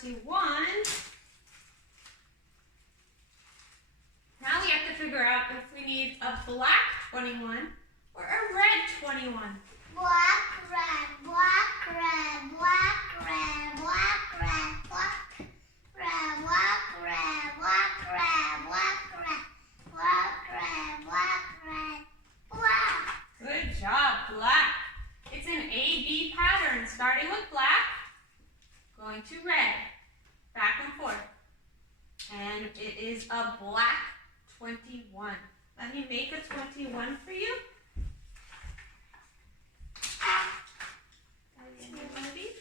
21. Now we have to figure out if we need a black 21 or a red 21. Black, red, black, red, black, red, black, red, black, red, black, red, black, red, black, red, black, red, black, red, black. Good job, black. It's an A-B pattern, starting with black, going to red, back and forth. And it is a black 21. Let me make a 21 for you. Are you going to do one of these?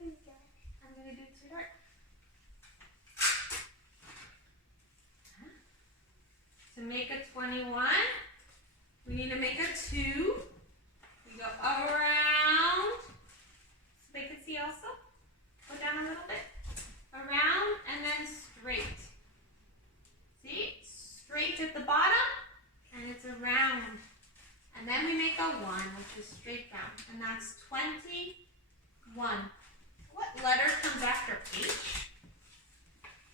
I'm going to do it, sweetheart. To make a 21, we need to make a 2. We go around, so they can see also. Go down a little bit. Around and then straight. See? Straight at the bottom, and it's around. And then we make a 1, which is straight down. And that's 21. What letter comes after H?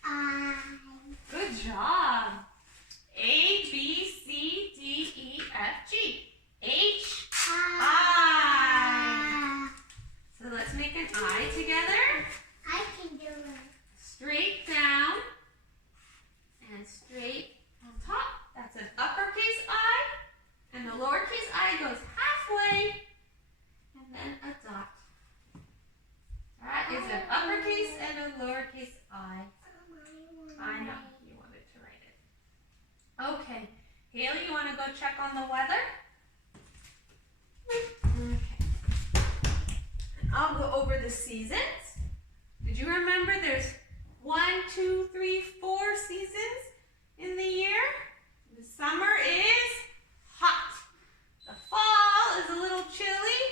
I. Good job. A, B, C, D, E, F, G. H, I. So let's make an I together. I can do it. Straight down and straight on top. That's an uppercase I. And the lowercase I goes halfway. And then a dot. That is an uppercase and a lowercase I. I know you wanted to write it. Okay. Haley, you want to go check on the weather? Okay. And I'll go over the seasons. Did you remember there's 1, 2, 3, 4 seasons in the year? The summer is hot. The fall is a little chilly.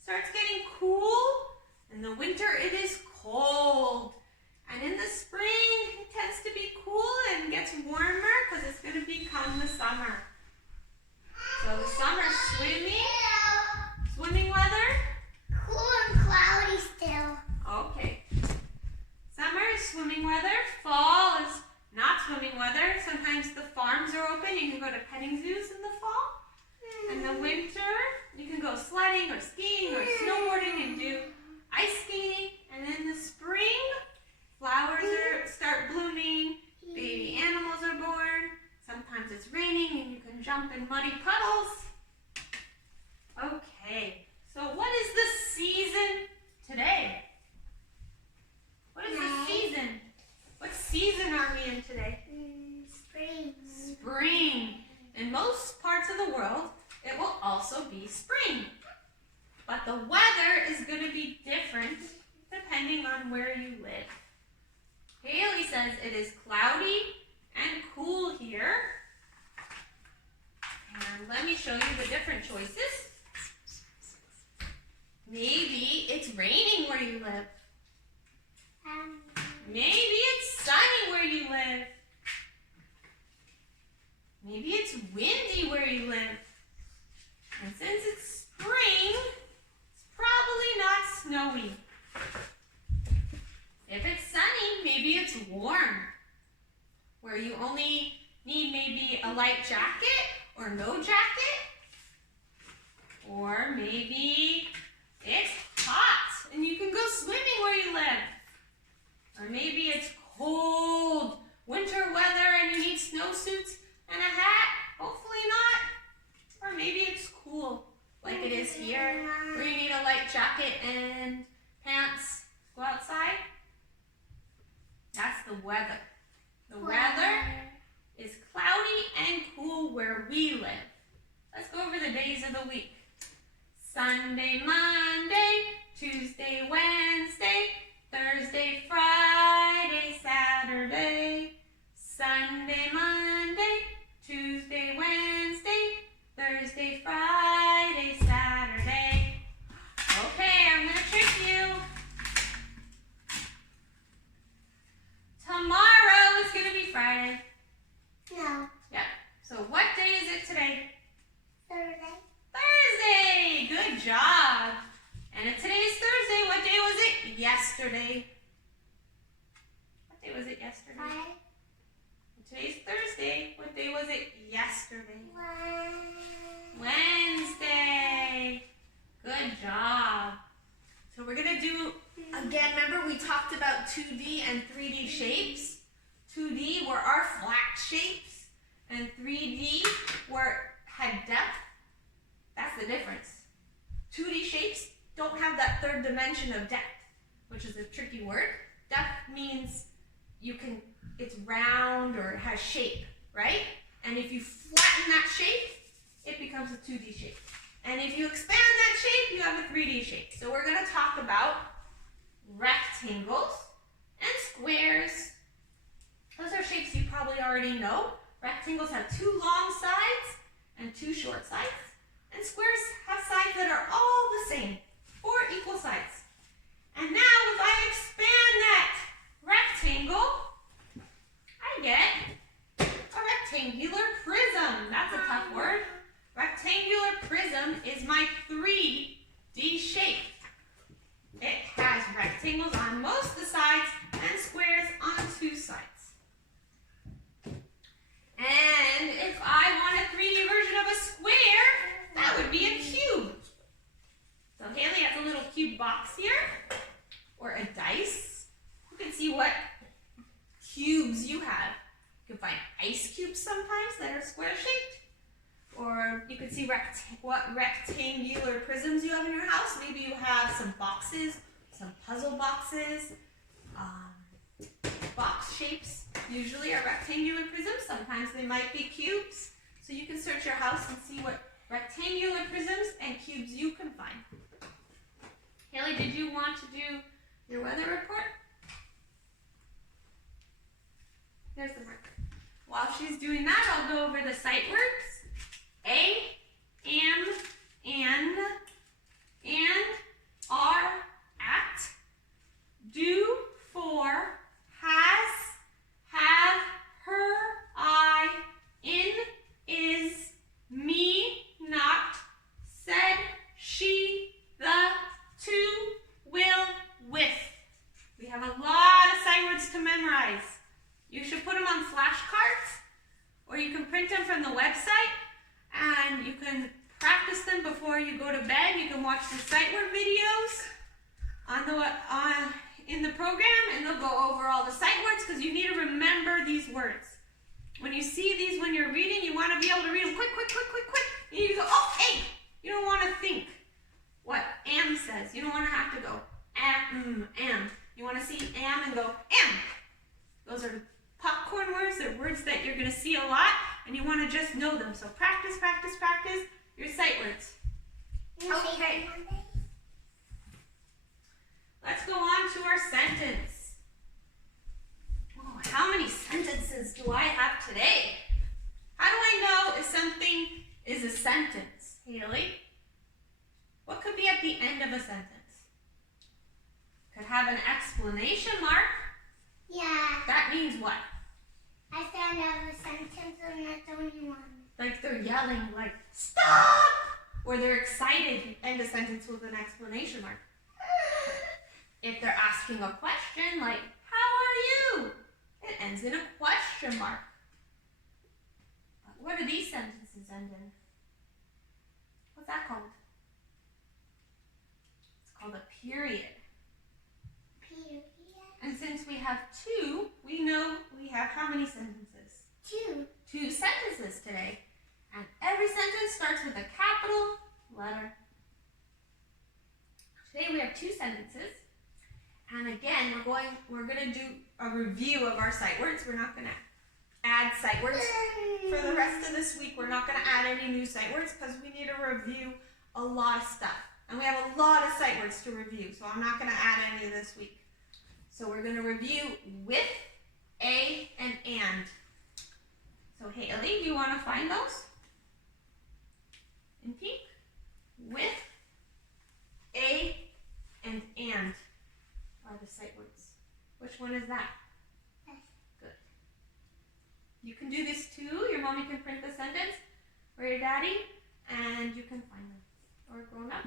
Starts getting cool. In the winter it is cold. And in the spring it tends to be cool and gets warmer because it's going to become the summer. So the summer swimming weather. Cool and cloudy still. Okay. Summer is swimming weather. Fall is not swimming weather. Sometimes the farms are open. You can go to petting zoos in the fall. In the winter, you can go sledding or skiing or snowboarding and do ice skating. And in the spring, flowers start blooming. Baby animals are born. Sometimes it's raining and you can jump in muddy puddles. Okay, so what is the season today? What is the season? What season are we in today? Spring. Spring. In most parts of the world, it will also be spring. But the weather is going to be different depending on where you live. Haley says it is cloudy and cool here. And let me show you the different choices. Maybe it's raining where you live. Maybe it's sunny where you live. Maybe it's windy where you live. And since it's spring, it's probably not snowy. If it's sunny, maybe it's warm, where you only need maybe a light jacket or no jacket. Or maybe it's hot and you can go swimming where you live. Or maybe it's cold, winter weather, and you need snowsuits and a hat. Hopefully not. Or maybe it's cool, like it is here, where you need a light jacket and pants to go outside. That's the weather. The weather is cloudy and cool where we live. Let's go over the days of the week. Sunday, Monday, Tuesday, Wednesday, Thursday, Friday, Saturday, Sunday, Monday, Tuesday, Wednesday, Thursday, Friday, Saturday. Okay, I'm going to trick you. Tomorrow is going to be Friday. No. Yeah. So what day is it today? Thursday. Thursday. Good job. And if today is Thursday, what day yesterday? What day was it yesterday? Today's Thursday. What day was it yesterday? Wednesday. Good job. So we're going to do, again, remember we talked about 2D and 3D shapes? 2D were our flat shapes, and 3D had depth. That's the difference. 2D shapes don't have that third dimension of depth, which is a tricky word. Depth means it's round or it has shape, right? And if you flatten that shape, it becomes a 2D shape. And if you expand that shape, you have a 3D shape. So we're going to talk about rectangles and squares. Those are shapes you probably already know. Rectangles have 2 long sides and 2 short sides. And squares have sides that are all the same, 4 equal sides. And now if I expand that rectangle, I get a rectangular prism. That's a tough word. Rectangular prism is my 3D shape. It has rectangles on most of the sides and squares on 2 sides. And if I want a 3D version of a square, that would be a cube. So Haley has a little cube box here, or a dice. You can see what cubes you have. You can find ice cubes sometimes that are square shaped. Or you can see what rectangular prisms you have in your house. Maybe you have some boxes, some puzzle boxes. Box shapes usually are rectangular prisms. Sometimes they might be cubes. So you can search your house and see what rectangular prisms and cubes you can find. Haley, did you want to do your weather report? There's the marker. While she's doing that, I'll go over the sight words. A, am, and, are, at, do, for, has, have, her, I, in, is, me, not, said, she, the, to, will, with. We have a lot of sight words to memorize. You should put them on flashcards, or you can print them from the website, and you can practice them before you go to bed. You can watch the sight word videos in the program, and they'll go over all the sight words because you need to remember these words. When you see these when you're reading, you want to be able to read them quick. You need to go, oh, hey! You don't want to think what am says. You don't want to have to go am. You want to see am and go am. Those are popcorn words. They're words that you're going to see a lot, and you want to just know them. So practice your sight words. Okay. Let's go on to our sentence. Oh, how many sentences do I have today? How do I know if something is a sentence, Haley? What could be at the end of a sentence? Could have an exclamation mark. Yeah. That means what? I found out a sentence and that's only one. Like they're yelling, like, stop! Or they're excited, you end a sentence with an exclamation mark. If they're asking a question, like, how are you? It ends in a question mark. What do these sentences end in? What's that called? It's called a period. Period. And since we have 2, we know we have how many sentences? 2. 2 sentences today. And every sentence starts with a capital letter. Today we have 2 sentences. And again, we're going to do a review of our sight words. We're not going to add sight words for the rest of this week. We're not going to add any new sight words because we need to review a lot of stuff. And we have a lot of sight words to review, so I'm not going to add any this week. So we're going to review with, a, and. So Haley, do you want to find those? In pink? With, a, and are the sight words. Which one is that? Good. You can do this too. Your mommy can print the sentence, or your daddy, and you can find them. Or grown up.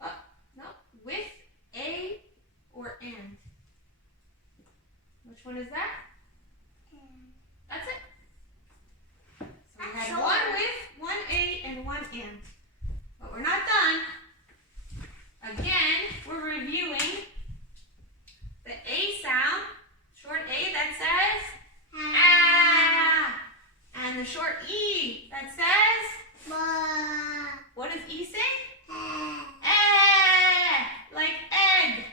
Oh, no. With, a, or reviewing the A sound, short A that says ah, and the short E that says, what does E say? Eh, like egg.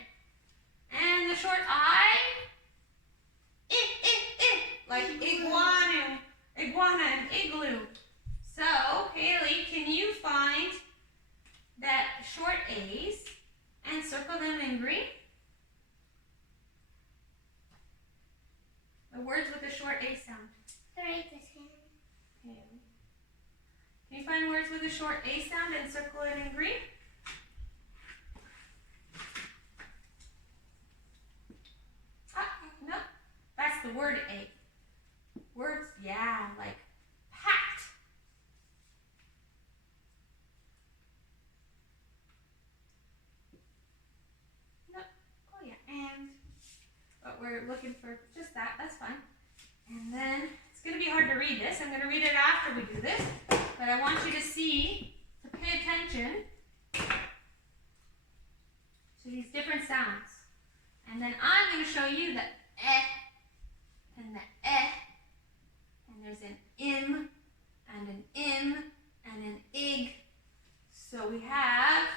And the short I, like iguana and igloo. So, Haley, can you find that short A's and circle them in green? The words with the short A sound. Right this hand. Okay. Can you find words with a short A sound and circle it in green? No, that's the word A. Words, yeah, like packed. No, oh yeah, and, but we're looking for just that, that's fine. And then, it's going to be hard to read this. I'm going to read it after we do this, but I want you to see, to pay attention to these different sounds. And then I'm going to show you the eh and the eh, and there's an im and an im and an ig. So we have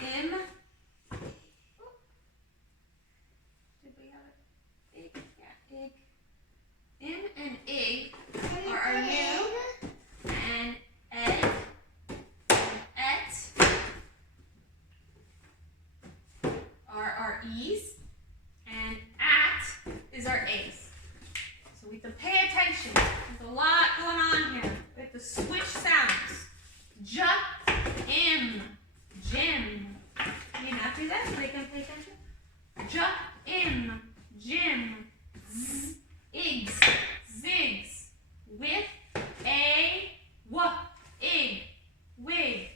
im. Did we have an ig? Yeah, ig. Im and ig are our new, and ed and et are our e's, and at is our a's. So we have to pay attention. There's a lot going on here. We have to switch sounds. J, im, jim. Can you not do that so they can pay attention? J, im, jim, z, igs, zigs, with, a, w, ig, wig.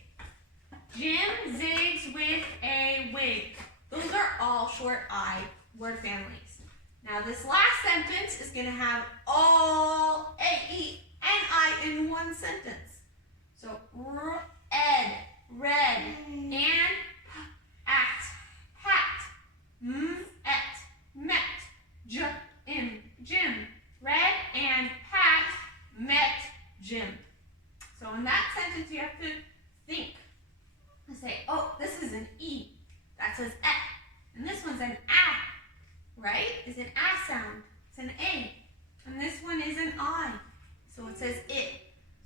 Jim zigs with a wig. Those are all short I word families. Now this last sentence is going to have all A, E, and I in one sentence. So ed, red, and at, hat, et, met, im, Jim, red and hat met Jim. So in that sentence you have to think and say, oh, this is an E. That says eh. And this one's an ah, right? It's an ah sound. It's an A. And this one is an I. So it says it.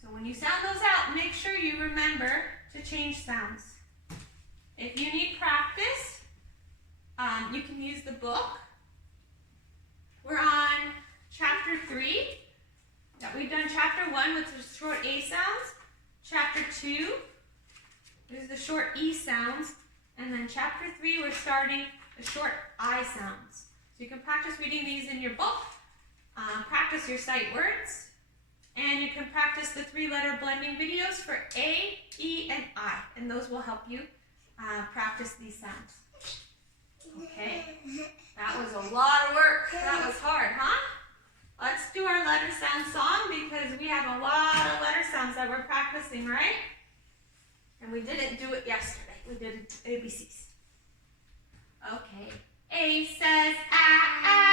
So when you sound those out, make sure you remember to change sounds. If you need practice, you can use the book. We're on chapter 3. We've done chapter 1 with the short A sounds. Chapter 2 is the short E sounds. And then chapter 3, we're starting the short I sounds. So you can practice reading these in your book, practice your sight words, and you can practice the 3-letter blending videos for A, E, and I. And those will help you practice these sounds. Okay, that was a lot of work. That was hard, huh? Let's do our letter sound song because we have a lot of letter sounds that we're practicing, right? And we didn't do it yesterday. We did ABCs. Okay. A says ah, ah.